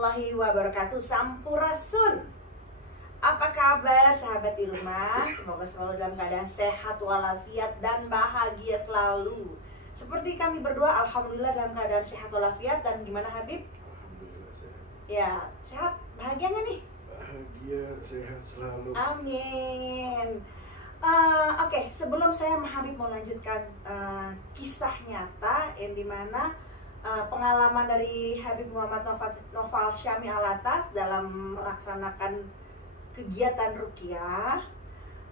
warahmatullahi wabarakatuh. Sampurasun. Apa kabar sahabat di rumah? Semoga selalu dalam keadaan sehat walafiat dan bahagia selalu. Seperti kami berdua, alhamdulillah dalam keadaan sehat walafiat. Dan gimana Habib? Alhamdulillah sehat. Ya, sehat. Bahagia nggak nih? Bahagia, sehat selalu. Amin. Oke, sebelum saya sama Habib mau lanjutkan kisah nyata yang dimana pengalaman dari Habib Muhammad Noval Syami Alatas dalam melaksanakan kegiatan ruqyah.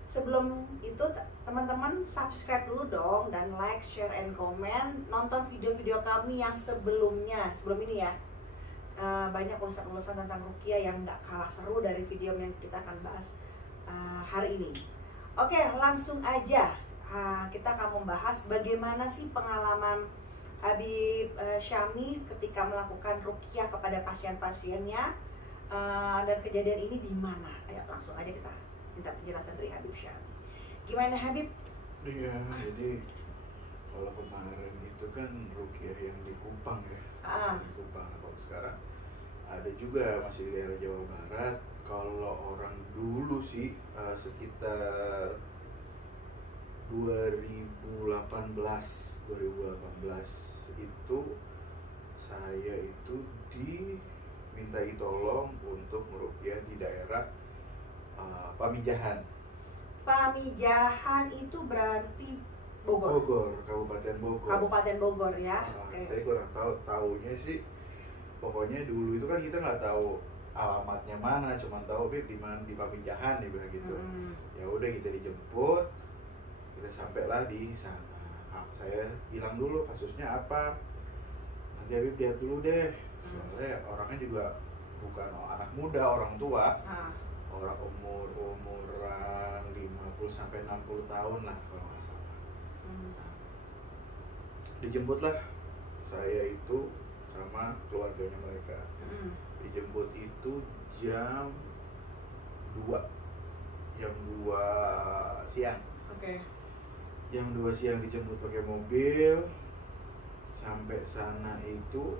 Sebelum itu teman-teman subscribe dulu dong dan like, share, and comment. Nonton video-video kami yang sebelumnya, sebelum ini ya. Banyak ulasan-ulasan tentang ruqyah yang gak kalah seru dari video yang kita akan bahas hari ini. Oke, langsung aja kita akan membahas bagaimana sih pengalaman Habib Syami ketika melakukan ruqyah kepada pasien-pasiennya, dan kejadian ini di mana? Ayo langsung aja kita minta penjelasan dari Habib Syami. Gimana Habib? Iya, jadi kalau kemarin itu kan ruqyah yang di Kupang ya. Di Kupang. Kalau sekarang ada juga masih di daerah Jawa Barat. Kalau orang dulu sih sekitar 2018 itu saya itu dimintai tolong untuk meruqyah di daerah Pamijahan. Pamijahan itu berarti Bogor. Kabupaten Bogor. Kabupaten Bogor ya. Saya kurang tahunya sih. Pokoknya dulu itu kan kita nggak tahu alamatnya mana, cuma tahu di mana, di Pamijahan dia bilang gitu. Ya udah kita dijemput, kita sampailah di sana. Saya bilang dulu kasusnya apa, nanti Habib lihat dulu deh, soalnya orangnya juga bukan anak muda, orang tua, orang umuran 50 sampai 60 tahun lah kalau nggak salah. Nah, dijemputlah saya itu sama keluarganya mereka. Dijemput itu jam 2 siang. Jam 2 siang dijemput pakai mobil. Sampai sana itu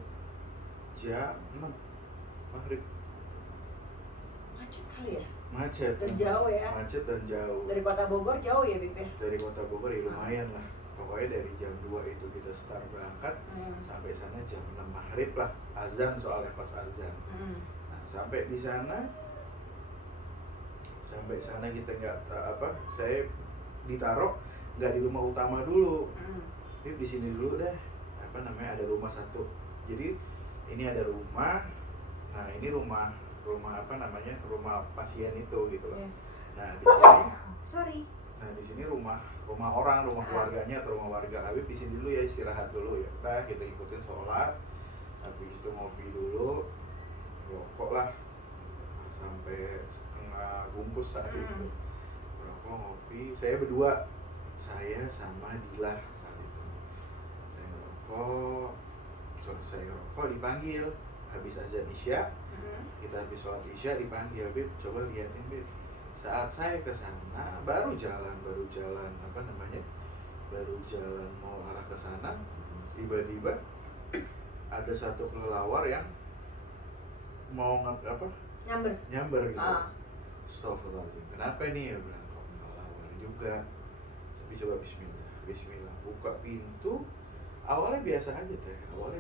jam 6 maghrib. Macet kali ya? Macet. Dan jauh ya? Macet dan jauh. Dari kota Bogor jauh ya Bib ya? Dari kota Bogor ya lumayan lah. Pokoknya dari jam 2 itu kita start berangkat, sampai sana jam 6 maghrib lah. Azan soalnya pas azan. Nah, sampai sana kita saya ditaruh nggak di rumah utama dulu. Di sini dulu deh. Ada rumah satu. Jadi ini ada rumah. Nah, ini rumah rumah pasien itu gitu loh. Nah, di sini di sini rumah orang, rumah keluarganya atau rumah warga. Habib di sini dulu ya, istirahat dulu ya. Kita ikutin sholat. Habis itu ngopi dulu. Rokok lah sampai setengah bungkus saat itu. Rokok, ngopi. Saya berdua, saya sama Dila saat itu. Saya rokok, selesai rokok dipanggil. Habis azan Isya, kita habis sholat Isya dipanggil, Bib, coba liatin Bib. Saat saya ke sana baru jalan mau arah ke sana, tiba-tiba ada satu kelelawar yang mau nyamber gitu. Astagfirullahaladzim. Kenapa nih? Ya bilang, kok kelelawar juga. Tapi coba bismillah. Buka pintu. Awalnya biasa aja buka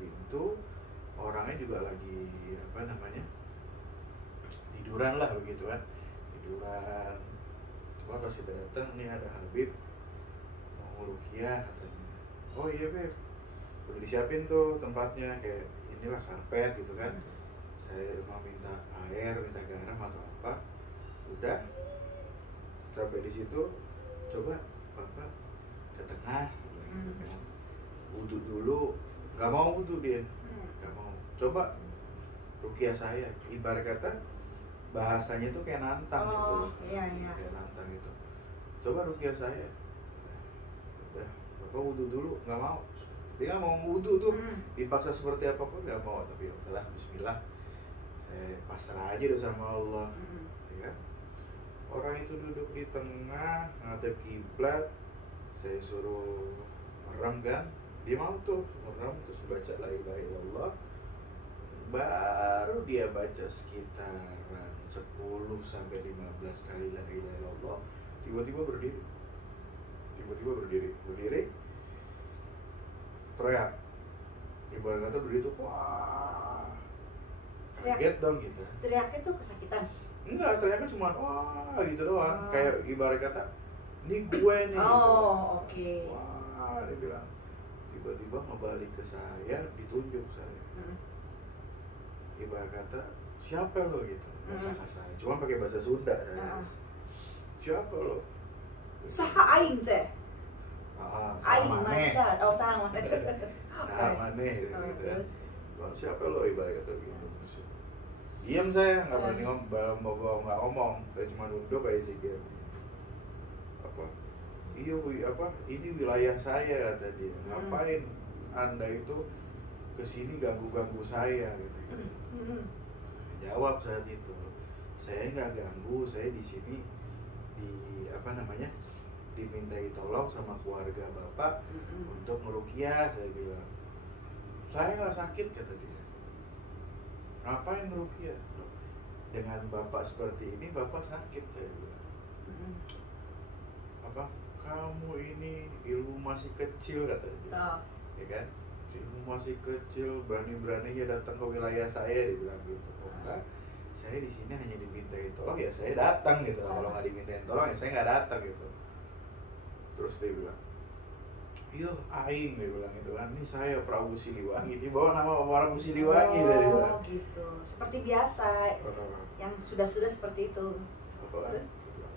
pintu. Orangnya juga lagi tiduran lah begitu kan. Cuma pas kita datang, nih ada Habib mau ruqyah katanya. Oh iya Beb, udah disiapin tuh tempatnya, kayak inilah karpet gitu kan. Saya mau minta air, minta garam atau apa. Udah sampai di situ, coba Bapak ke tengah gitu kan. Wudhu dulu, nggak mau wudhu dia, nggak mau. Coba ruqyah saya, ibarat kata bahasanya itu kayak nantang gitu. Iya. Kayak nantang gitu. Coba ruqyah saya. Udah, Bapak wudhu dulu, nggak mau. Dia nggak mau wudhu tuh, dipaksa seperti apapun nggak mau. Tapi udahlah, bismillah. Saya pasrah aja udah sama Allah. Ya kan? Orang itu duduk di tengah, ngadep kiblat. Saya suruh merem kan, dia mau tuh merem, terus baca la ilaha illallah. baru dia baca sekitaran 10 sampai 15 kali la ilaha illallah, tiba-tiba berdiri, teriak. Ibarat kata berdiri tuh, wah, kaget dong kita. Teriaknya tuh kesakitan? Enggak, teriaknya cuma wah gitu doang. Kayak ibarat kata, ini gue nih. Oh, gitu. Oke. Wah, dia bilang. Tiba-tiba ngebalik ke saya, ditunjuk saya. Ibarat kata, siapa lo gitu, bahasa kasar. Cuma pakai bahasa Sunda. Siapa lo? Saha aing teh. Aing macan. Oh, saha maneh. Saha maneh gitu kan. Siapa lo ibarat kata gitu. Diam saya, nggak berani ngomong, kayak cuma duduk kayak zikir. Iya, ini wilayah saya, kata dia. Ngapain Anda itu kesini ganggu saya gitu. Jawab saat itu, saya nggak ganggu, saya di sini dimintai tolong sama keluarga bapak untuk ngeruqyah. Saya bilang, saya nggak sakit, kata dia. Ngapain ngeruqyah? Dengan bapak seperti ini bapak sakit, saya bilang. Kamu ini ilmu masih kecil, kata dia. Ya kan? Ilmu masih kecil, berani-beraninya datang ke wilayah saya, dibilang gitu. Enggak, saya di sini hanya dimintai tolong, ya saya datang gitu. Kalau nggak dimintain tolong, ya saya nggak datang gitu. Terus dia bilang, iya aing, dia bilang gitu kan. Ini saya Prabu Siliwangi, dibawa nama Prabu Siliwangi. Oh dia gitu, seperti biasa. Yang sudah seperti itu.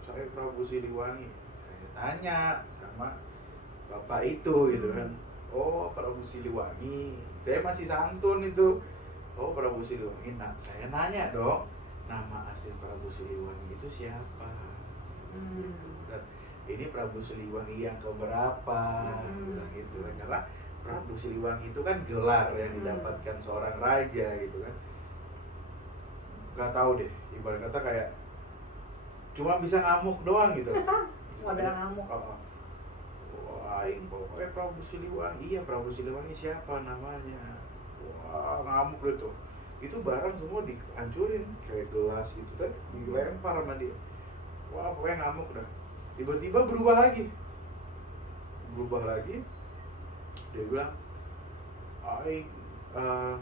Saya Prabu Siliwangi. Saya tanya sama bapak itu gitu kan. Oh, Prabu Siliwangi. Saya masih santun itu. Oh, Prabu Siliwangi. Nah, saya nanya dong, nama asli Prabu Siliwangi itu siapa? Dan ini Prabu Siliwangi yang keberapa? Bilang gitu kan. Karena Prabu Siliwangi itu kan gelar yang didapatkan seorang raja gitu kan. Gak tahu deh, ibarat kata kayak cuma bisa ngamuk doang gitu. Modal ngamuk. Wah, pokoknya Prabu Siliwangi. Iya, Prabu Siliwangi siapa namanya? Wah, ngamuk deh tuh. Itu barang semua dihancurin, kayak gelas gitu kan, dilempar sama dia. Wah, pokoknya ngamuk dah. Tiba-tiba berubah lagi. Dia bilang,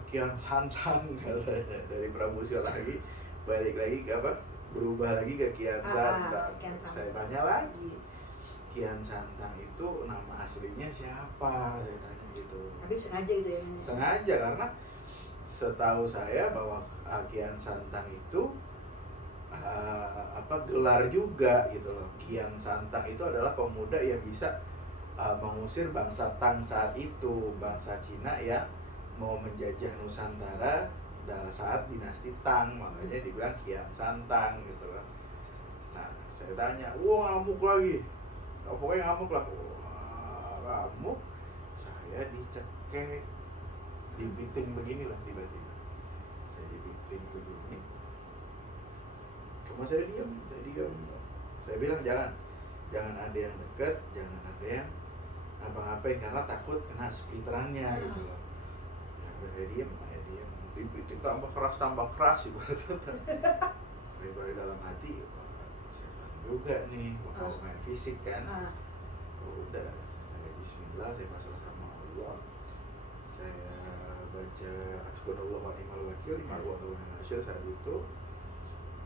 Kian Santang, katanya. Dari Prabu Siliwangi balik lagi ke apa? Berubah lagi ke Kian Santang. Saya tanya lagi, Kian Santang itu nama aslinya siapa? Saya tanya gitu. Tapi sengaja gitu ya? Sengaja, karena setahu saya bahwa Kian Santang itu gelar juga gitu loh. Kian Santang itu adalah pemuda yang bisa mengusir bangsa Tang saat itu, bangsa Cina yang mau menjajah Nusantara saat dinasti Tang, makanya dibilang Kian Santang gitu kan. Nah, saya tanya, ngamuk lagi. Pokoknya ngamuk lah. Ngamuk. Saya dicekek, dibiting beginilah tiba-tiba. Saya dibiting begini. Cuma saya diam. Saya bilang jangan ada yang dekat, jangan ada yang apa-apain karena takut kena splitterannya gitu loh. Saya diam. Dibiting tambah keras ibaratnya. Dari dalam hati, setan juga nih, bakal main fisik kan. Udah, saya bismillah, saya pasrah sama Allah. Saya baca Hasbunallahu wa ni'mal wakil, saat itu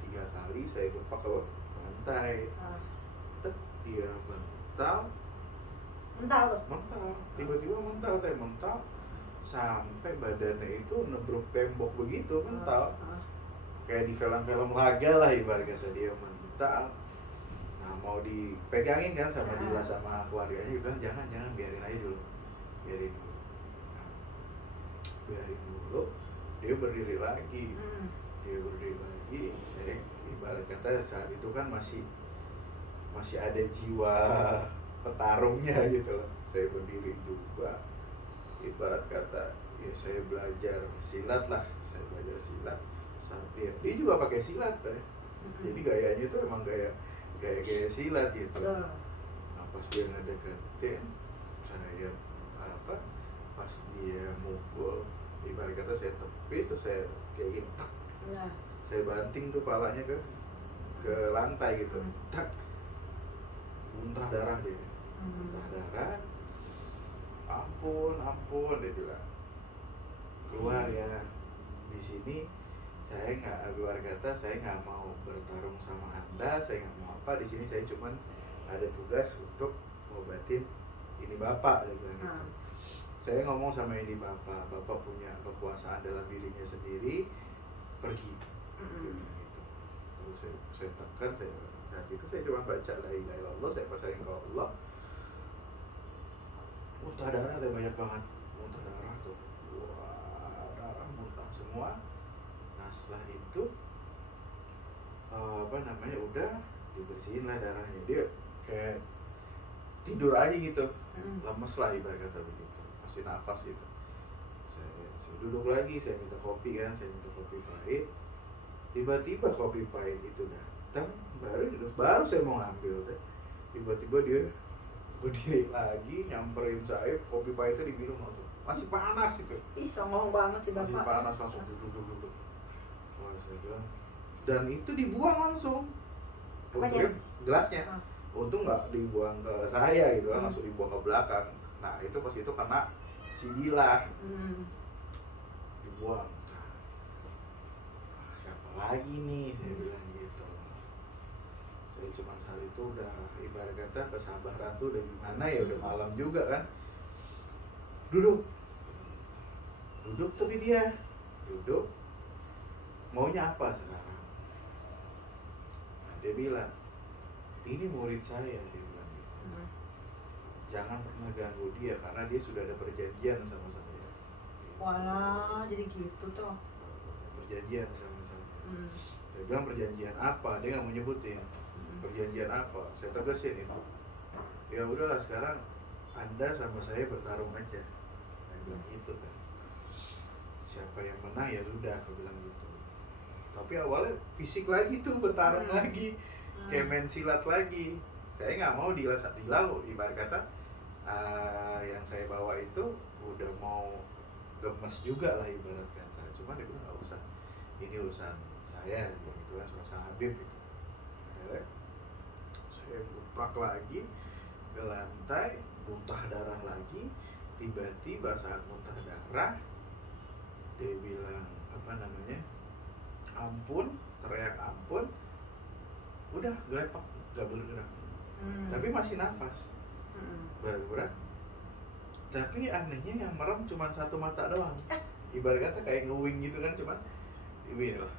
3 kali saya gempak ke lantai. Dia mental. Tiba-tiba mental sampai badannya itu nebruk tembok begitu, mental. Kayak di film-film laga lah ibarat kata, dia mental. Nah, mau dipegangin kan sama Dila sama keluarganya, dia bilang jangan, biarin aja dulu. Biarin dulu. Dia berdiri lagi. Saya ibarat kata saat itu kan masih ada jiwa petarungnya gitu loh. Saya berdiri juga. Ibarat kata, ya saya belajar silat. Saat dia juga pakai silat ya. Jadi gayanya itu emang gaya silat gitu. Nah, pas dia ngedeketin saya, pas dia mukul, ibarat kata saya tepis terus saya kayak gini, Nah. saya banting tuh palanya ke lantai gitu, tak, muntah darah dia, muntah darah, ampun dia bilang, keluar ya, di sini saya nggak, ibarat kata saya nggak mau bertarung sama anda, saya nggak mau apa, di sini saya cuman ada tugas untuk ngobatin ini bapak, dia bilang gitu. Saya ngomong sama ini bapak punya kekuasaan dalam dirinya sendiri, pergi. Gitu. Lalu saya tekan, saat itu saya cuma baca la ilaha illallah, saya pasarin ke Allah. Muntah darah ada banyak banget, muntah darah tuh, wah darah muntah semua. Nah setelah itu udah dibersihin lah darahnya, dia kayak tidur aja gitu, lemes lah ibarat kata begitu, masih nafas gitu. Saya duduk lagi, saya minta kopi kan, saya minta kopi pahit. Tiba-tiba kopi pahit itu datang, baru saya mau ngambil deh. Tiba-tiba dia berdiri lagi, nyamperin saya, kopi pahitnya diminum langsung. Masih panas itu. Ih, songong banget sih bapak. Masih panas, langsung duduk. Wah, saya bilang, dan itu dibuang langsung. Untungnya gelasnya. Untung nggak dibuang ke saya gitu kan, langsung dibuang ke belakang. Nah itu pas itu kena si Dila, dibuang. Siapa lagi nih, saya bilang gitu. Saya cuma saat itu udah ibarat kata kesabaran tuh udah gimana ya, udah malam juga kan. Duduk tapi dia duduk, maunya apa sekarang? Nah, dia bilang, ini murid saya, dia bilang gitu. Jangan pernah ganggu dia karena dia sudah ada perjanjian sama saya. Wah, jadi gitu toh. Perjanjian sama saya. Saya bilang perjanjian apa? Dia nggak mau nyebutin. Perjanjian apa? Saya tegasin itu. Ya udahlah sekarang Anda sama saya bertarung aja. Saya bilang gitu kan. Siapa yang menang ya sudah, aku bilang gitu. Tapi awalnya fisik lagi tuh, bertarung lagi. Kayak main silat lagi. Saya nggak mau dilalu, ibarat kata yang saya bawa itu udah mau gemes juga lah ibarat kata. Cuma dia bilang nggak usah, ini urusan saya gitu kan, urusan Habib gitu. Akhirnya saya guprak lagi ke lantai, muntah darah lagi. Tiba-tiba saat muntah darah, dia bilang ampun, teriak ampun. Udah gelepak, gak bergerak, tapi masih nafas, bergerak. Tapi anehnya yang merem cuma satu mata doang, ibarat kata kayak ngewing gitu kan, cuma ini loh.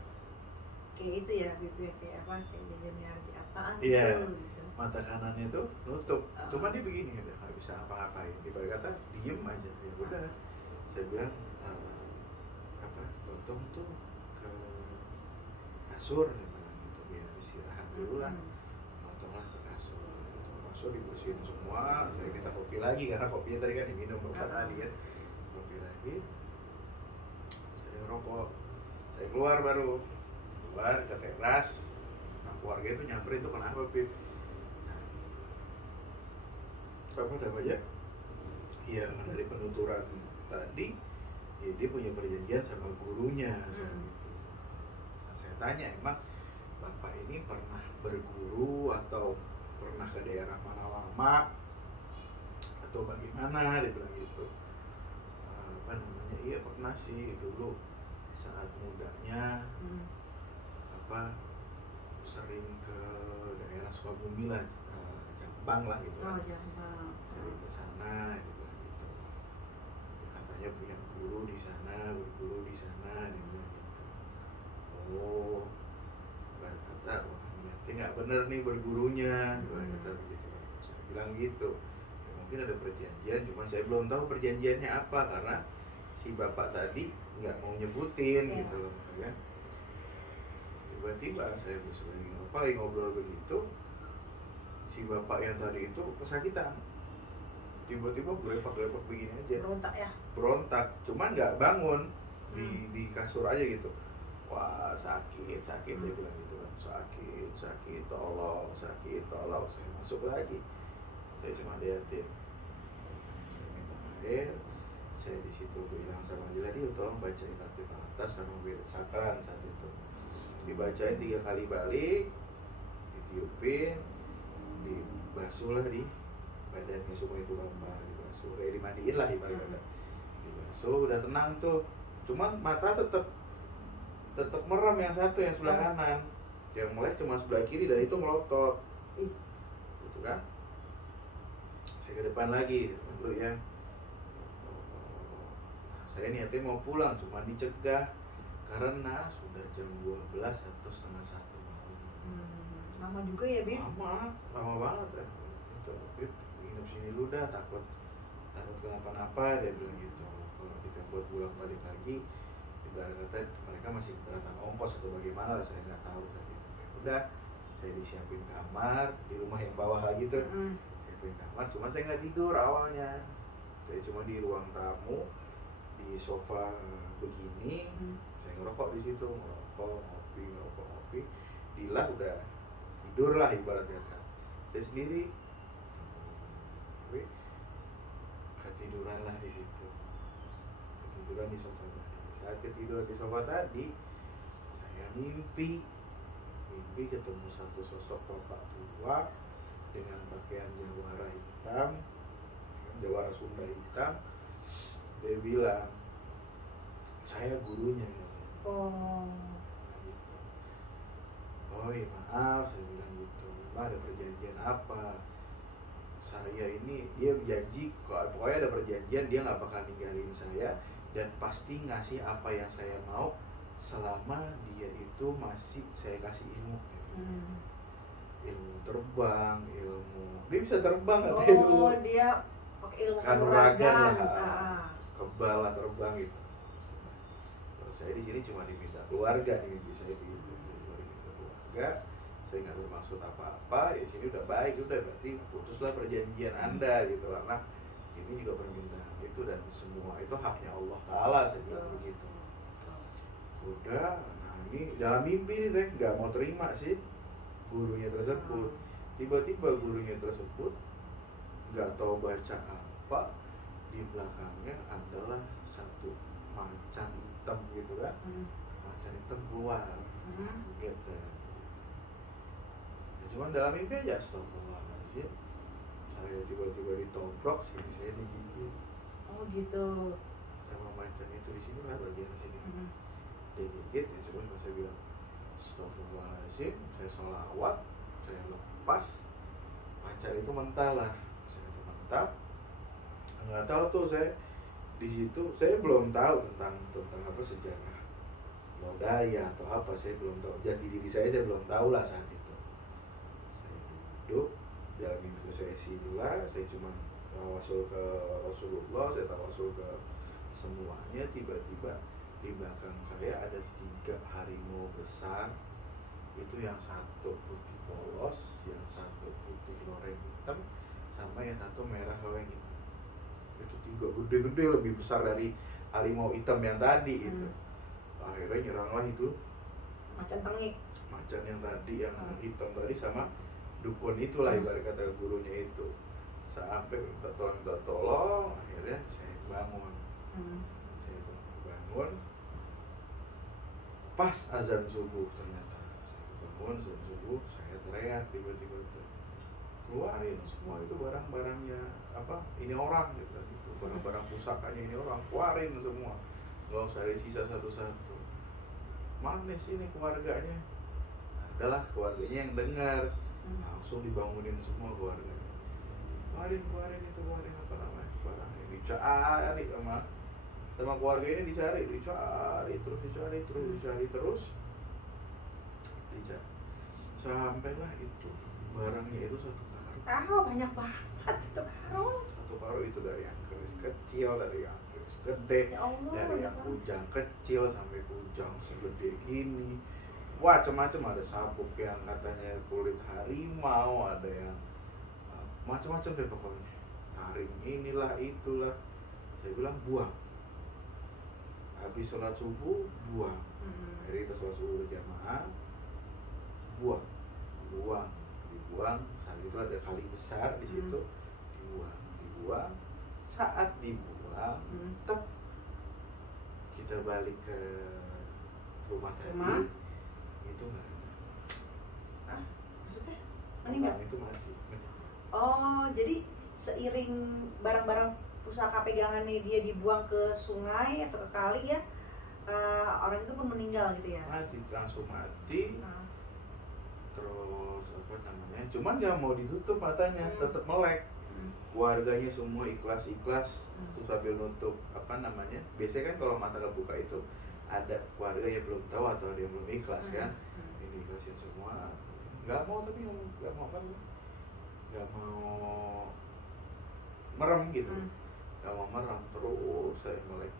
Kayak itu ya, bibir kayak apa, kayak jadi apaan iya, gitu. Mata kanannya tuh nutup, cuma dia begini, udah nggak bisa apa-apain, ibarat kata diem aja. Ya udah, saya bilang potong tuh ke kasur, dia bilang gitu, biar istirahat dulu lah. Potonglah ke kasur dibersihin semua. Saya minta kopi lagi karena kopinya tadi kan diminum bapak tadi ya. Kopi lagi, saya rokok, saya keluar ke teras. Nah keluarga itu nyamperin tuh, kenapa Pip? Apa namanya? Ya dari penuturan tadi, ya dia punya perjanjian sama gurunya gitu. Nah, saya tanya, emang bapak ini pernah berguru atau pernah ke daerah mana lama atau bagaimana? Dia bilang gitu. Iya pernah sih, dulu saat mudanya sering ke daerah Sukabumi lah, Jambang lah gitu. Jambang. Sering ke sana gitu. Katanya punya guru di sana, berguru di sana, dia bilang gitu. Oh, berkata, wah niatnya nggak bener nih bergurunya, berkata begitu. Saya bilang gitu. Ya, mungkin ada perjanjian, cuma saya belum tahu perjanjiannya apa karena si bapak tadi nggak mau nyebutin gitu, kan? Tiba-tiba saya lagi ngobrol begitu, si bapak yang tadi itu kesakitan. Tiba-tiba grepak-grepak begini aja. Berontak, cuman nggak bangun, di kasur aja gitu. Wah sakit, dia bilang gitu kan. Sakit, tolong. Saya masuk lagi, saya cuma liatin. Saya minta air, saya di situ bilang sama Adil, tolong bacain Latif Al-Atas sama Wirid Sakran saat itu. Dibacain 3 kali balik, ditiupin, dibasuh lah di badannya semua itu bapak, dibasuh, dimandiin lah ibarat kata. Dibasuh, udah tenang tuh. Cuman mata tetap merem yang satu yang sebelah kanan, yang melek cuma sebelah kiri dan itu melotot. Gitu kan? Saya ke depan lagi dulu ya. Saya niatnya mau pulang, cuma dicegah karena sudah jam 12 atau setengah 1 malam. Lama juga ya, Bib? Lama banget ya. Itu, Bib, nginep sini lu dah, takut kenapa-napa, dia bilang gitu. Kalau kita buat pulang balik lagi, ibarat kata mereka masih keberatan ongkos atau bagaimana lah, saya nggak tahu tadi. Udah, saya disiapin kamar di rumah yang bawah lagi tuh. Siapin kamar, cuma saya nggak tidur awalnya. Saya cuma di ruang tamu, di sofa begini, saya ngerokok di situ, ngerokok ngopi. Dila udah tidur lah ibarat kata. Saya sendiri ketiduran lah di situ, ketiduran di sofa tadi. Saat ketiduran di sofa tadi, saya mimpi ketemu satu sosok bapak tua dengan pakaian jawara hitam, jawara Sunda hitam. Dia bilang, saya gurunya. Oh iya maaf, saya bilang gitu. Memang ada perjanjian apa? Saya ini, dia berjanji, pokoknya ada perjanjian dia nggak bakal ninggalin saya dan pasti ngasih apa yang saya mau selama dia itu masih saya kasih ilmu. Ilmu terbang, dia bisa terbang katanya dulu. Oh, dia pakai ilmu kanuragan lah. Kebal lah terbang gitu. Kalau saya di sini cuma diminta keluarga, di mimpi saya begitu, cuma diminta keluarga. Saya nggak bermaksud apa-apa. Ya sini udah baik, udah berarti putuslah perjanjian Anda gitu, karena ini juga permintaan itu dan semua itu haknya Allah Taala, saya bilang begitu. Udah, nah ini dalam mimpi nih, saya nggak mau terima sih gurunya tersebut. Tiba-tiba gurunya tersebut nggak tahu baca apa, di belakangnya adalah satu macan hitam gitu kan. Macan hitam keluar, gitu. Ya, cuman dalam mimpi aja, astagfirullahaladzim, saya tiba-tiba ditobrok, sini saya digigit. Oh gitu. Sama macan itu di sini lah, bagian sini. Dia gigit, ya coba saya bilang, astagfirullahaladzim, saya sholawat, saya lepas, macan itu mentah lah, saya itu mentah. Nggak tahu tuh saya di situ, saya belum tahu tentang apa sejarah lodaya atau apa, saya belum tahu jati diri saya belum tahu lah saat itu. Saya duduk dalam mimpi saya sila, saya cuma tawasul ke Rasulullah, saya tawasul ke semuanya. Tiba-tiba di belakang saya ada 3 harimau besar, itu yang satu putih polos, yang satu putih loreng hitam, sama yang satu merah loreng hitam. Itu 3 gede-gede, lebih besar dari harimau hitam yang tadi itu. Akhirnya nyeranglah itu macan tengik, macan yang tadi, yang hitam tadi, sama dukun itulah ibarat kata gurunya itu. Sampai minta tolong, akhirnya saya bangun. Saya bangun pas azan subuh, ternyata saya bangun azan subuh, saya teriak tiba-tiba, keluarin semua itu barang-barangnya, apa ini orang gitu, barang-barang pusakanya ini orang, keluarin semua, nggak usah ada sisa satu-satu. Mana sih ini keluarganya? Adalah keluarganya yang dengar, langsung dibangunin semua keluarganya. Keluarin itu, keluarin apa namanya barangnya, dicari sama keluarga ini, dicari terus sampailah itu barangnya itu 1 karung. Banyak banget itu karung. 1 karung itu dari yang keris kecil, dari yang keris gede, ya Allah, dari yang kujang kecil sampai kujang segede gini, macam-macam. Ada sabuk yang katanya kulit harimau, ada yang macam-macam deh pokoknya, taring inilah itulah. Saya bilang buang, habis sholat subuh buang. Hari kita sholat subuh berjamaah, dibuang. Saat itu ada kali besar di situ, dibuang. saat dibuang tetap kita balik ke rumah tadi itu nggak ada. Ah, maksudnya meninggal? Orang itu mati. Oh, jadi seiring barang-barang pusaka pegangannya dia dibuang ke sungai atau ke kali ya, orang itu pun meninggal gitu ya? Mati, langsung mati. Terus apa namanya? Cuman nggak mau ditutup matanya, tetap melek. Keluarganya semua ikhlas-ikhlas terus sambil nutup apa namanya, biasanya kan kalau mata kebuka itu ada keluarga yang belum tahu atau ada yang belum ikhlas kan, ini ikhlasin semua, nggak mau, tapi nggak mau kan, nggak mau merem gitu, nggak mau merem, terus saya melek,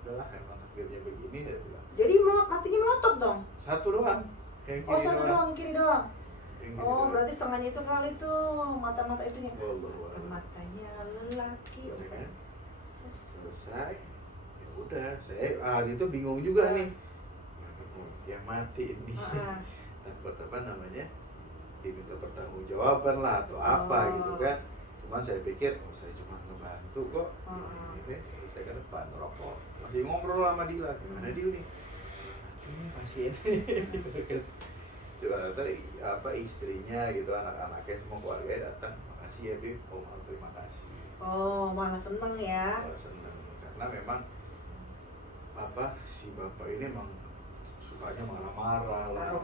udahlah emang takdirnya begini, saya bilang. Jadi matinya melotot dong? Satu doang, yang kiri satu doang, yang kiri doang. Oh, berarti setengahnya itu kali tuh mata-mata itunya. Matanya lelaki. Kan? Selesai. Ya udah, saya itu bingung juga nih. Yang mati ini. Takut apa namanya? Diminta pertanggungjawaban lah atau apa gitu kan. Cuman saya pikir, saya cuma ngebantu kok. Ini saya ke depan ngerokok. Masih ngobrol sama Dila. Gimana Dil nih? Ini pasien. Ternyata apa istrinya gitu, anak-anaknya semua keluarganya datang, makasih ya Bib, terima kasih. Oh, malah seneng ya? Malah seneng, karena memang apa si bapak ini emang sukanya marah-marah lah,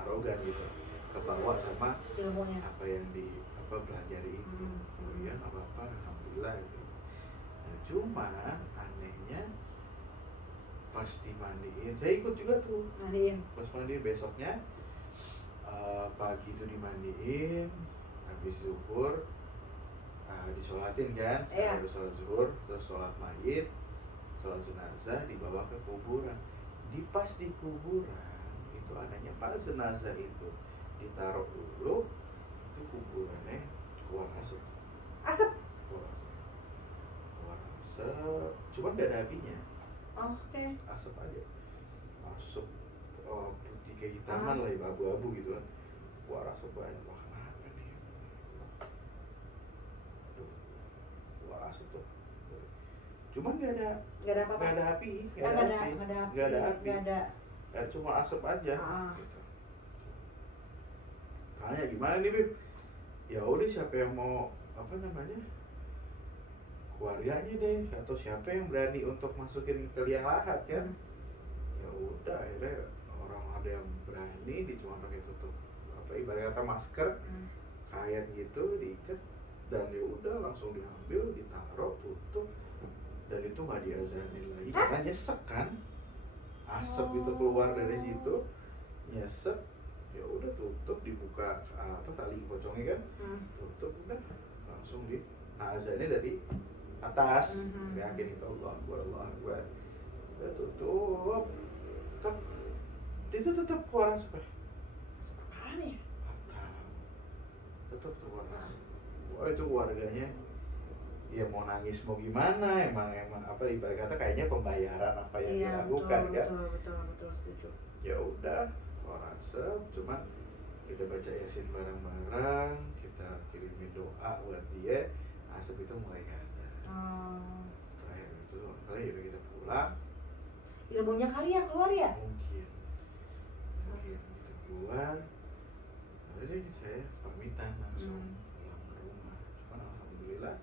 arogan gitu, kebawa sama ilmunya, apa yang pelajari itu. Kemudian apa alhamdulillah gitu. Nah, cuman anehnya pas dimandiin, saya ikut juga tuh mandiin. Pas mandiin besoknya pagi itu dimandiin, habis zuhur disolatin kan, habis sholat zuhur, terus sholat mayit, sholat jenazah, dibawa ke kuburan. Pas di kuburan itu anehnya pas jenazah itu ditaruh dulu, itu kuburannya keluar asap. Keluar asap, cuman gak ada apinya. Oke. Asap aja, asap putih kayak hitaman lah, abu-abu gitu kan. Wah, asap banyak, wah kenapa nih? Wah, asap tuh. Cuman nggak ada api. Cuma asap aja. Gitu. Tanya gimana nih Bib? Ya udah, siapa yang mau apa namanya? Keluarganya deh, atau siapa yang berani untuk masukin ke liang lahat kan? Ya udah, akhirnya orang ada yang berani, cuma pakai tutup apa ibarat kata masker, kain gitu diikat, dan ya udah langsung diambil, ditaruh, tutup, dan itu nggak diazanin lagi karena nyesek kan, asap itu keluar dari situ, nyesek, ya udah tutup, dibuka apa tali pocongnya kan, tutup, udah langsung azannya dari atas, yakin itu Allah Akbar, tutup, itu tetap keluar asap. Apaan ya? Tetap keluar asap. Wah, itu warganya ya mau nangis mau gimana, emang apa ibarat kata kayaknya pembayaran apa yang dilakukan kan. Betul, setuju. Ya udah, keluar asap, cuman kita baca Yasin bareng-bareng, kita kirimin doa buat dia, asap itu mulai gak ada. Terakhir itu, ya kita pulang. Ilmunya kali ya keluar ya? Mungkin kita keluar, jadi saya pamitan langsung pulang ke rumah. Cuman alhamdulillah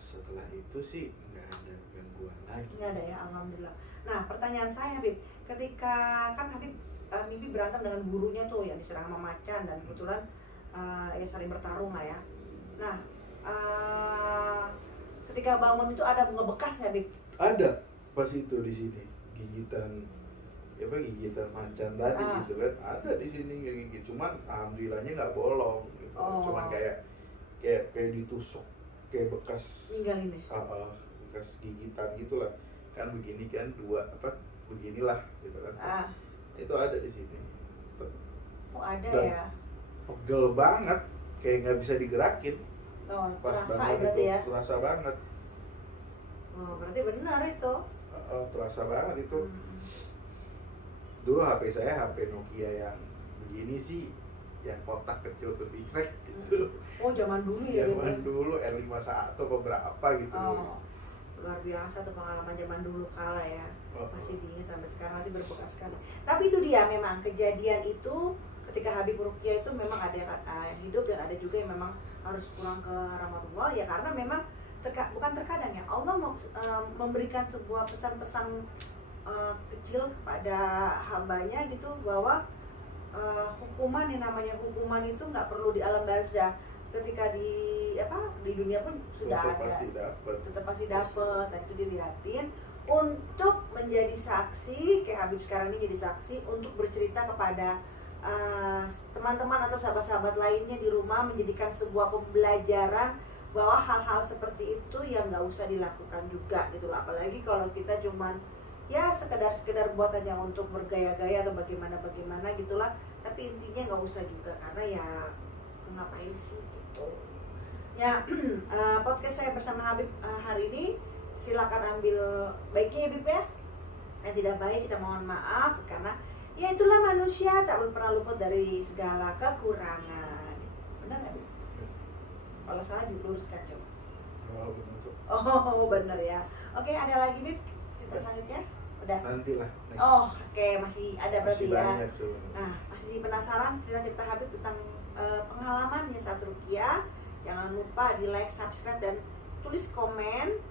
setelah itu sih nggak ada gangguan lagi. Nggak ada ya, alhamdulillah. Nah, pertanyaan saya Habib, ketika kan Habib mimpi berantem dengan gurunya tuh yang diserang sama macan, dan kebetulan ya saling bertarung lah ya. Nah, ketika bangun itu ada ngebekas ya Habib? Ada, pas itu di sini gigitan macan tadi gitu kan, ada di sini kayak gitu, cuman alhamdulillahnya nggak bolong gitu. Cuman kayak ditusuk, kayak bekas bekas gigitan gitulah kan, begini kan, dua apa beginilah gitu kan. Itu ada di sini. Ada. Dan ya, pegel banget, kayak nggak bisa digerakin. Pas banget berarti itu ya? Terasa banget. Berarti benar itu. Terasa banget itu. Dulu HP saya HP Nokia yang begini sih, yang kotak kecil tuh dikrek gitu. Oh zaman dulu ya? Zaman dulu R51 atau berapa gitu. Oh, luar biasa tuh pengalaman zaman dulu kala ya. Masih diingat sampai sekarang, nanti berbekas sekali. Tapi itu dia, memang kejadian itu ketika Habib Ruqyah itu memang ada yang hidup dan ada juga yang memang harus pulang ke rahmatullah ya, karena memang bukan terkadang ya, Allah memberikan sebuah pesan-pesan kecil kepada hambanya gitu, bahwa hukuman, yang namanya hukuman itu nggak perlu di alam barzah, ketika di dunia pun sudah ada, tetap pasti dapat. Dan itu dilihatin untuk menjadi saksi, kayak Habib sekarang ini jadi saksi untuk bercerita kepada teman-teman atau sahabat-sahabat lainnya di rumah, menjadikan sebuah pembelajaran bahwa hal-hal seperti itu yang nggak usah dilakukan juga gitu lah. Apalagi kalau kita cuman ya sekedar buat aja untuk bergaya-gaya atau bagaimana gitulah, tapi intinya nggak usah juga, karena ya ngapain sih gitu ya. Podcast saya bersama Habib hari ini, silakan ambil baiknya ya Habib ya, yang tidak baik kita mohon maaf, karena ya itulah manusia, tak pernah luput dari segala kekurangan. Benar nggak Habib? Kalau salah diluruskan coba. Oh benar ya. Oke, ada lagi Bib? Kita selanjutnya udah. Nantilah. Oh oke, masih ada berarti ya. Nah, masih penasaran cerita-cerita Habib tentang pengalamannya saat ruqyah? Jangan lupa di like, subscribe, dan tulis komen.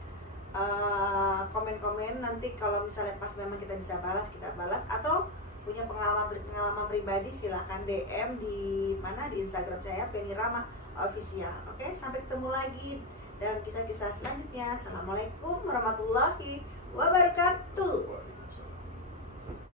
Komen-komen nanti kalau misalnya pas memang kita bisa balas, kita balas. Atau punya pengalaman pribadi, silahkan DM di mana, di Instagram saya Feni Rama Official. Oke, sampai ketemu lagi dan kisah-kisah selanjutnya. Assalamualaikum warahmatullahi wabarakatuh.